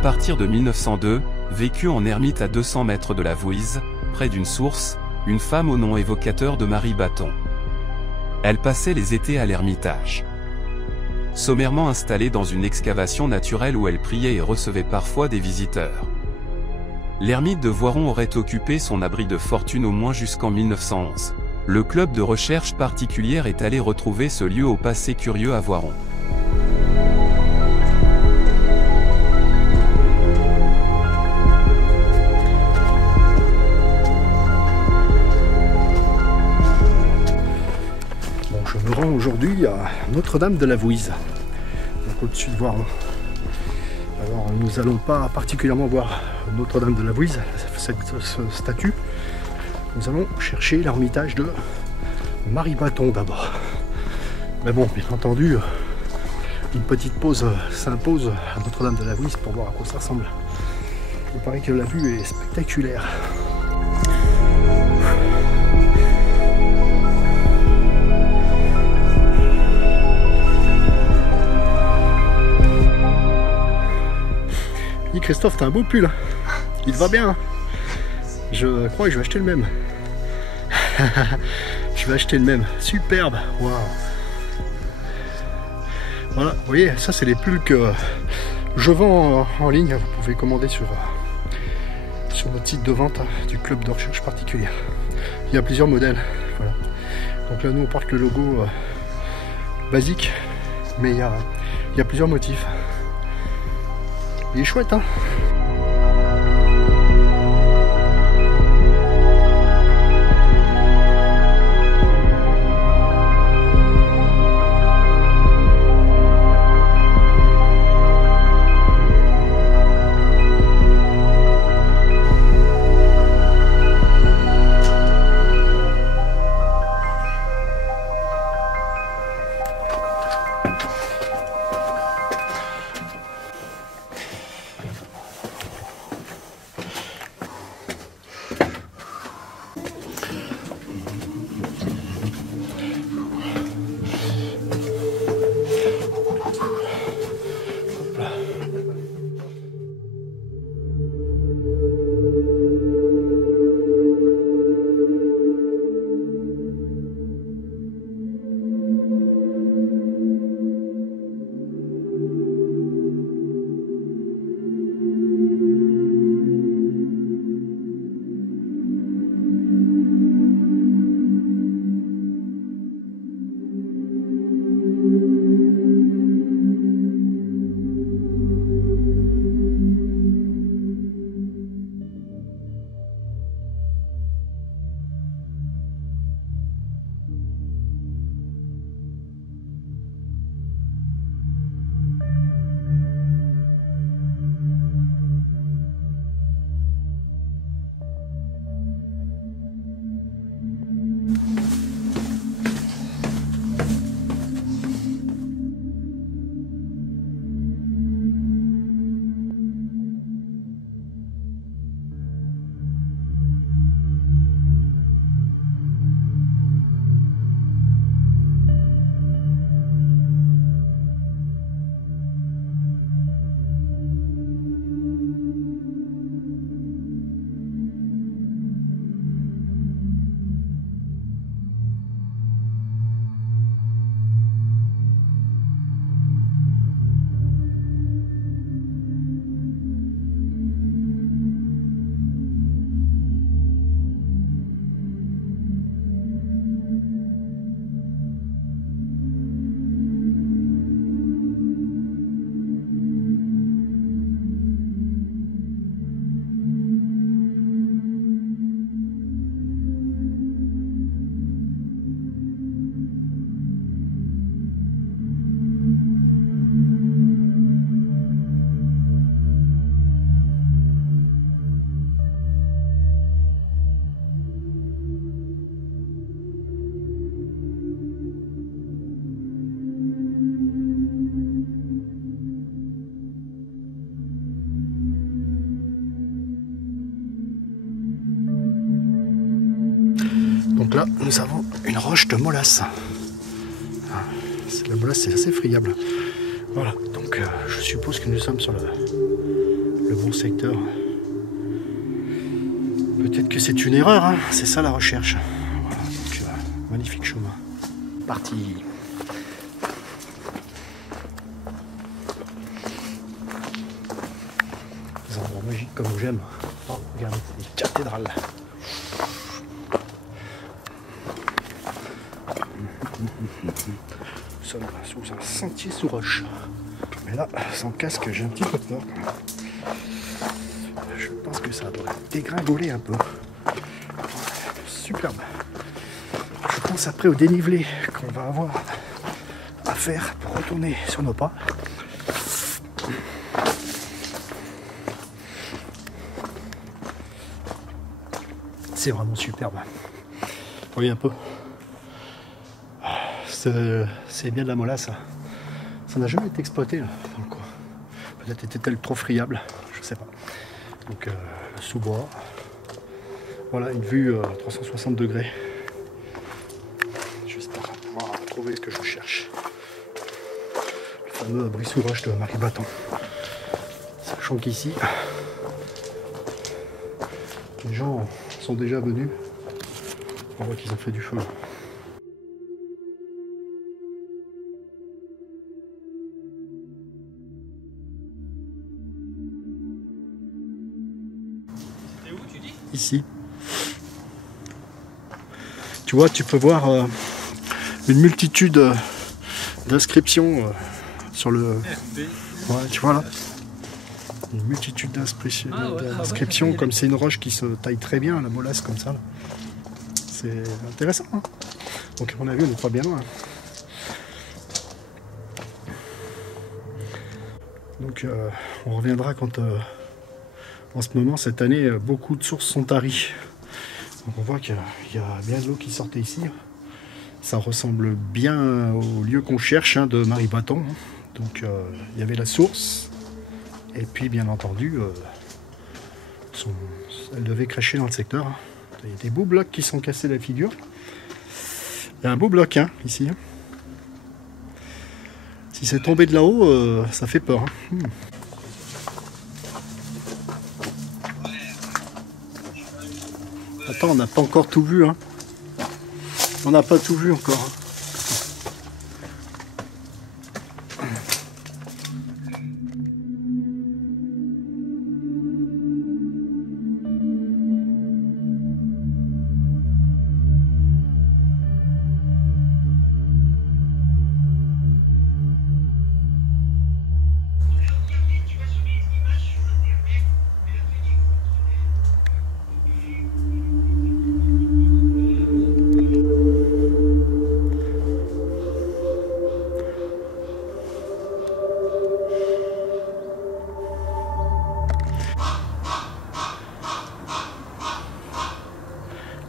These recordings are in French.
partir de 1902, vécut en ermite à 200 mètres de la Vouise, près d'une source, une femme au nom évocateur de Marie Bâton. Elle passait les étés à l'Ermitage. Sommairement installée dans une excavation naturelle où elle priait et recevait parfois des visiteurs. L'ermite de Voiron aurait occupé son abri de fortune au moins jusqu'en 1911. Le club de recherche particulière est allé retrouver ce lieu au passé curieux à Voiron. Je me rends aujourd'hui à Notre-Dame de la Vouise, donc au-dessus de Voiron. Alors nous n'allons pas particulièrement voir Notre-Dame de la Vouise, cette statue. Nous allons chercher l'ermitage de Marie Bâton d'abord. Mais bon, bien entendu, une petite pause s'impose à Notre-Dame de la Vouise pour voir à quoi ça ressemble. Il paraît que la vue est spectaculaire. Dis Christophe, t'as un beau pull, il te va bien. Je crois que je vais acheter le même. Je vais acheter le même, superbe. Waouh. Voilà, vous voyez, ça c'est les pulls que je vends en ligne. Vous pouvez commander sur notre site de vente du club de recherche particulière. Il y a plusieurs modèles. Voilà. Donc là nous on porte le logo basique, mais il y a plusieurs motifs. Il est chouette, hein. Donc là, nous avons une roche de molasse. La molasse, c'est assez friable. Voilà, donc je suppose que nous sommes sur le bon secteur. Peut-être que c'est une erreur, hein. C'est ça la recherche. Voilà, donc, magnifique chemin. Parti. Des endroits magiques comme j'aime. Oh, regardez, les cathédrales. Nous sommes sous un sentier sous roche. Mais là, sans casque, j'ai un petit peu peur. Je pense que ça doit dégringoler un peu. Superbe. Je pense après au dénivelé qu'on va avoir à faire pour retourner sur nos pas. C'est vraiment superbe. Vous voyez un peu. C'est bien de la molasse. Ça n'a jamais été exploité là, dans le coin. Peut-être était-elle trop friable, je sais pas. Donc le sous-bois. Voilà une vue 360 degrés. J'espère pouvoir trouver ce que je cherche. Le fameux abri sous roche de Marie Baton. Sachant qu'ici, les gens sont déjà venus. On voit qu'ils ont fait du feu. C'était où tu dis? Ici. Tu vois, tu peux voir une multitude d'inscriptions sur le... Ouais, tu vois là. Une multitude d'inscriptions, comme c'est une roche qui se taille très bien, la molasse comme ça. C'est intéressant. Hein, donc à mon avis, on n'est pas bien loin. Donc on reviendra quand en ce moment, cette année, beaucoup de sources sont taries. Donc on voit qu'il y a bien de l'eau qui sortait ici. Ça ressemble bien au lieu qu'on cherche, hein, de Marie Baton. Donc il y avait la source. Et puis bien entendu, elle devait cracher dans le secteur. Il y a des beaux blocs qui sont cassés la figure. Il y a un beau bloc hein, ici. Si c'est tombé de là-haut, ça fait peur. Hein. Attends, on n'a pas encore tout vu. Hein. On n'a pas tout vu encore. Hein.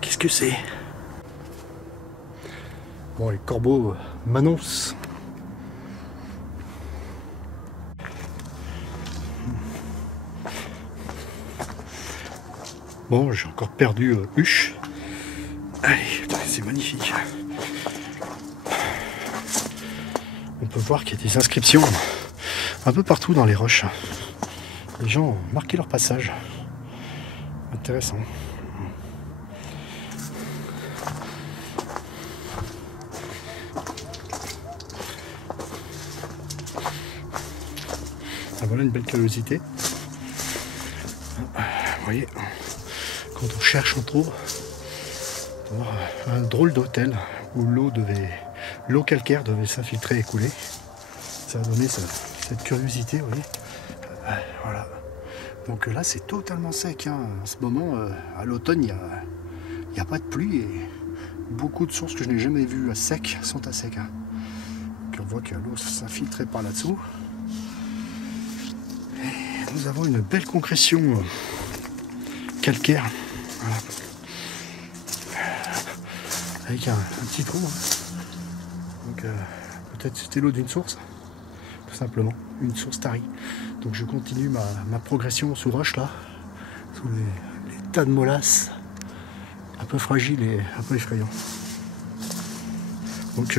Qu'est-ce que c'est? Bon, les corbeaux m'annoncent. Bon, j'ai encore perdu Huche. Allez, c'est magnifique. On peut voir qu'il y a des inscriptions un peu partout dans les roches. Les gens ont marqué leur passage. Intéressant. Ah, voilà une belle curiosité. Vous voyez, quand on cherche, on trouve un drôle d'hôtel où l'eau calcaire devait s'infiltrer et couler. Ça a donné cette curiosité, vous voyez. Voilà. Donc là, c'est totalement sec. Hein. En ce moment, à l'automne, il n'y a pas de pluie et beaucoup de sources que je n'ai jamais vues à sec sont à sec. Hein. Donc on voit que l'eau s'infiltrait par là-dessous. Nous avons une belle concrétion calcaire. Voilà. Avec un petit trou. Hein. Donc peut-être c'était l'eau d'une source. Tout simplement. Une source tarie. Donc je continue ma progression sous roche là. Sous les tas de molasses. Un peu fragiles et un peu effrayants. Donc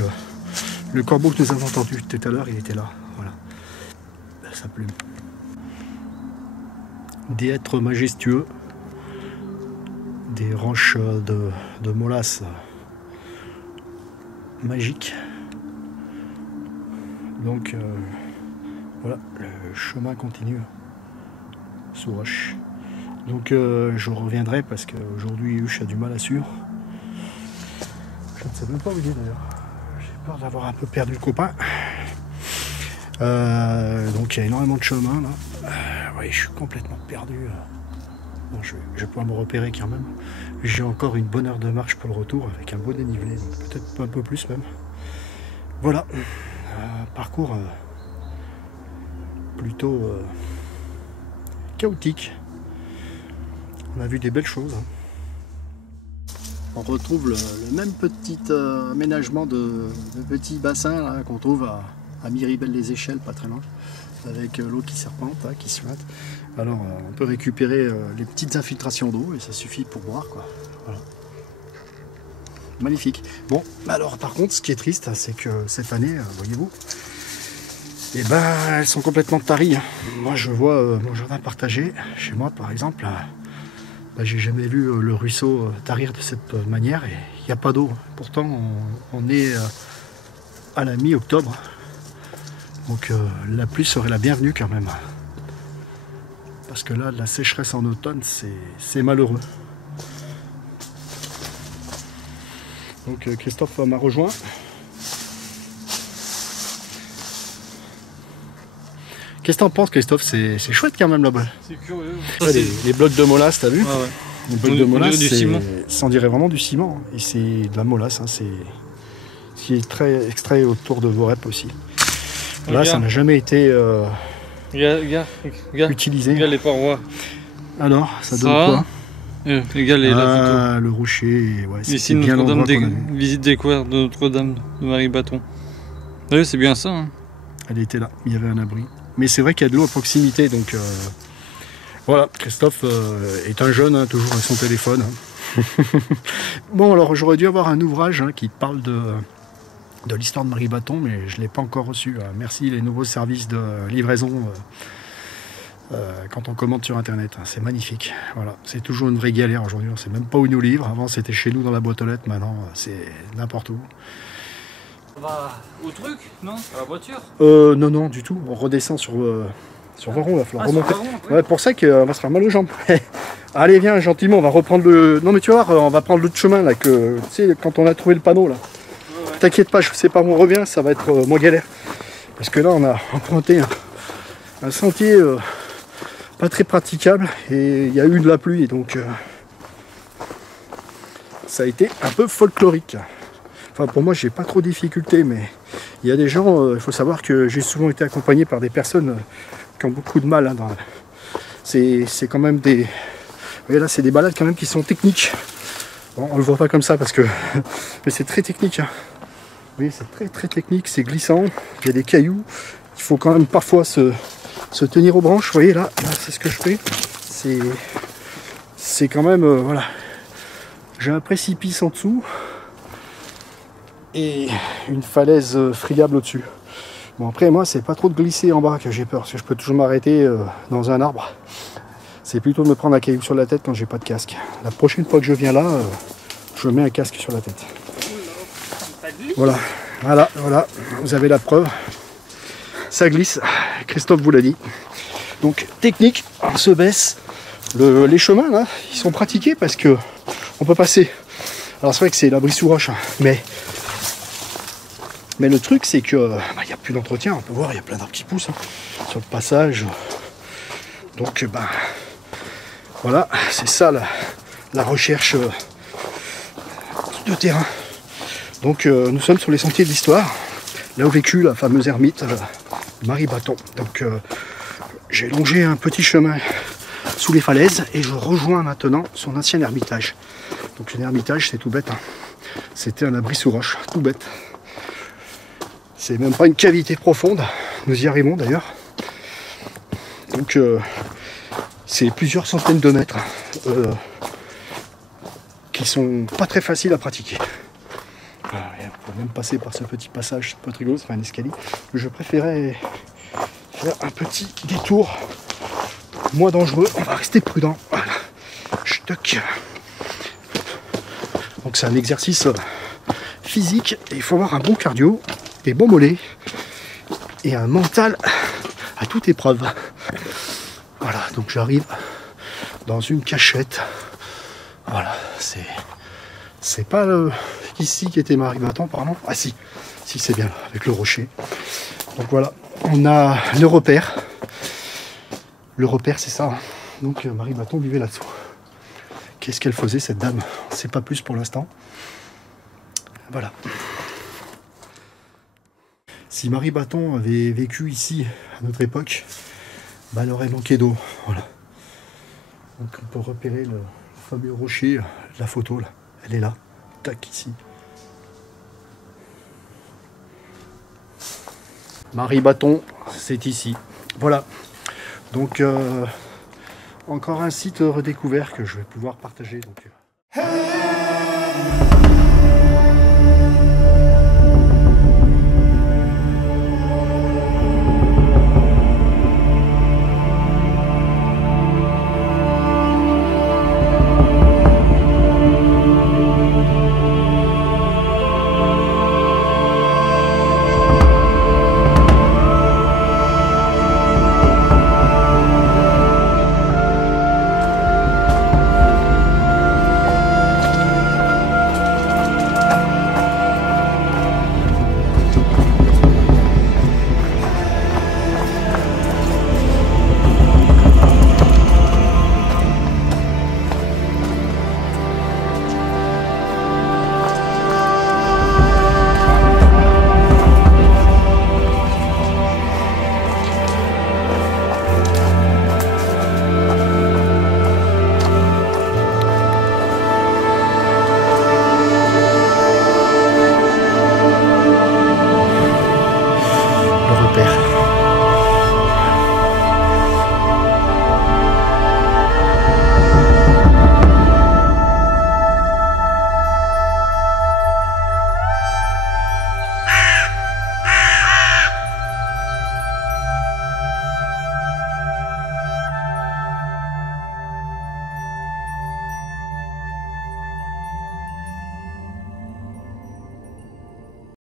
le corbeau que nous avons entendu tout à l'heure, il était là. Voilà. Sa plume. des êtres majestueux, des roches de molasse magiques. Donc voilà, le chemin continue sous roche. Donc je reviendrai parce qu'aujourd'hui Huche a du mal à suivre. Je ne sais même pas où il est d'ailleurs. J'ai peur d'avoir un peu perdu le copain. Donc il y a énormément de chemin là. Oui, je suis complètement perdu. Bon, je vais pouvoir me repérer quand même. J'ai encore une bonne heure de marche pour le retour avec un beau dénivelé, peut-être un peu plus même. Voilà, parcours plutôt chaotique. On a vu des belles choses. On retrouve le même petit aménagement de petits bassins qu'on trouve à Miribel-les-Échelles, pas très loin, avec l'eau qui serpente, qui suinte. Alors on peut récupérer les petites infiltrations d'eau et ça suffit pour boire, quoi. Voilà. Magnifique. Bon, alors par contre, ce qui est triste, c'est que cette année, voyez-vous, eh ben, elles sont complètement taries. Moi, je vois mon jardin partagé. Chez moi, par exemple, j'ai jamais vu le ruisseau tarir de cette manière et il n'y a pas d'eau. Pourtant, on est à la mi-octobre. Donc la pluie serait la bienvenue quand même. Parce que là, la sécheresse en automne, c'est malheureux. Donc Christophe m'a rejoint. Qu'est-ce que t'en penses, Christophe? C'est chouette quand même là-bas. C'est curieux. Les blocs de molasse, t'as vu? Ah ouais. Les blocs de molasse, ciment. On dirait vraiment du ciment. Et c'est de la molasse, hein, c'est ce qui est très extrait autour de Vorep aussi. Là, regarde. ça n'a jamais été Regarde utilisé. les parois. Alors, ça donne quoi? Regarde là le rocher, ouais, ici, c'est bien Notre-Dame l'endroit qu'on a vu. visite découverte de Notre-Dame de Marie-Bâton. Oui, c'est bien ça. Hein. Elle était là, il y avait un abri. Mais c'est vrai qu'il y a de l'eau à proximité, donc voilà, Christophe est un jeune, hein, toujours avec son téléphone. Hein. Bon, alors j'aurais dû avoir un ouvrage qui parle de l'histoire de Marie-Bâton, mais je ne l'ai pas encore reçu. Merci les nouveaux services de livraison quand on commande sur internet. C'est magnifique. Voilà. C'est toujours une vraie galère aujourd'hui. On ne sait même pas où ils nous livrent. Avant c'était chez nous dans la boîte aux lettres, maintenant c'est n'importe où. On va au truc, non? À la voiture? Non, du tout. On redescend sur Voron, il va falloir remonter. Ouais, pour ça qu'on va se faire mal aux jambes. Allez, viens, gentiment, on va reprendre le... Non mais tu vois, on va prendre l'autre chemin là, que tu sais, quand on a trouvé le panneau là. Ouais. T'inquiète pas, je sais pas où on revient, ça va être moins galère. Parce que là, on a emprunté un sentier pas très praticable et il y a eu de la pluie, donc ça a été un peu folklorique. Enfin, pour moi, j'ai pas trop de difficultés, mais il y a des gens, il faut savoir que j'ai souvent été accompagné par des personnes qui ont beaucoup de mal. Hein, c'est quand même des... Vous voyez là, c'est des balades quand même qui sont techniques. Bon, on le voit pas comme ça parce que... Mais c'est très technique. Hein. Vous voyez, c'est très très technique, c'est glissant. Il y a des cailloux. Il faut quand même parfois se tenir aux branches. Vous voyez là c'est ce que je fais. C'est quand même... voilà. J'ai un précipice en dessous. Et une falaise friable au-dessus. Bon, après moi c'est pas trop de glisser en bas que j'ai peur, parce que je peux toujours m'arrêter dans un arbre. C'est plutôt de me prendre un caillou sur la tête quand j'ai pas de casque. La prochaine fois que je viens là, je mets un casque sur la tête. Voilà, vous avez la preuve. Ça glisse, Christophe vous l'a dit. Donc technique, on se baisse. Les chemins là, ils sont pratiqués parce que on peut passer. Alors c'est vrai que c'est l'abri sous roche, hein, mais le truc c'est que il n'y a plus d'entretien, on peut voir, il y a plein d'arbres qui poussent hein, sur le passage. Donc voilà, c'est ça la recherche de terrain. Donc nous sommes sur les sentiers de l'histoire, là où vécut la fameuse ermite Marie-Bâton. Donc j'ai longé un petit chemin sous les falaises et je rejoins maintenant son ancien ermitage. Donc un ermitage c'est tout bête, hein. C'était un abri sous roche, tout bête. C'est même pas une cavité profonde, nous y arrivons d'ailleurs. Donc c'est plusieurs centaines de mètres qui sont pas très faciles à pratiquer. On peut même passer par ce petit passage, c'est pas très rigolo, c'est un escalier. Je préférais faire un petit détour moins dangereux. On va rester prudent. Voilà. Stock. Donc c'est un exercice physique et il faut avoir un bon cardio, des bons mollets et un mental à toute épreuve. Voilà, donc j'arrive dans une cachette. Voilà, c'est pas ici qui était Marie-Bâton, pardon. Ah si c'est bien là, avec le rocher. Donc voilà, on a le repère. Le repère c'est ça. Donc Marie-Bâton vivait là-dessous. Qu'est-ce qu'elle faisait cette dame? On ne sait pas plus pour l'instant. Voilà. Si Marie-Bâton avait vécu ici à notre époque, bah, elle aurait manqué d'eau. Voilà. Donc on peut repérer le fameux rocher, la photo là. Elle est là. Tac, ici. Marie-Bâton, c'est ici. Voilà. Donc encore un site redécouvert que je vais pouvoir partager. Donc,